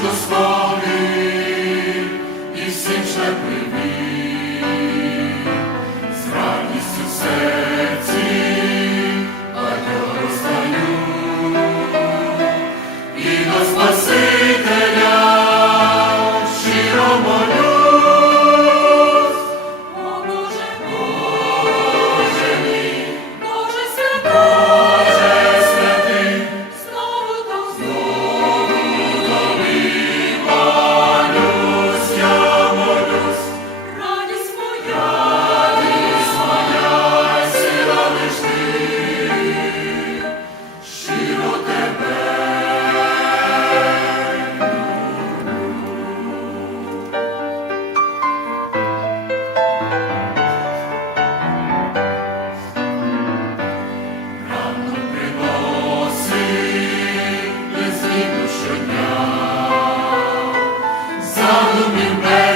Chrystus z Wami i illuminate.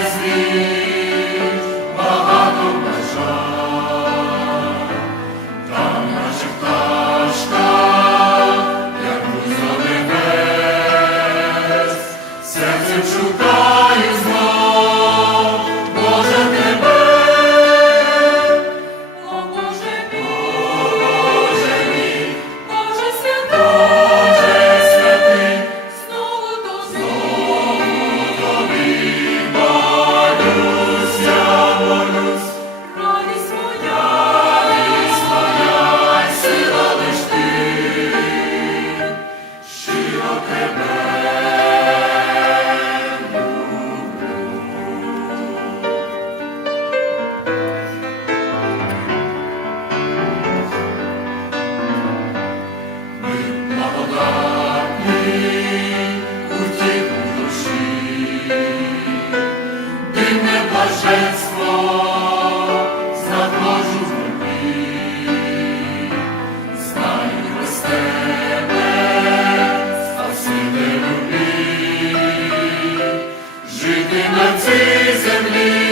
Жити на цій землі.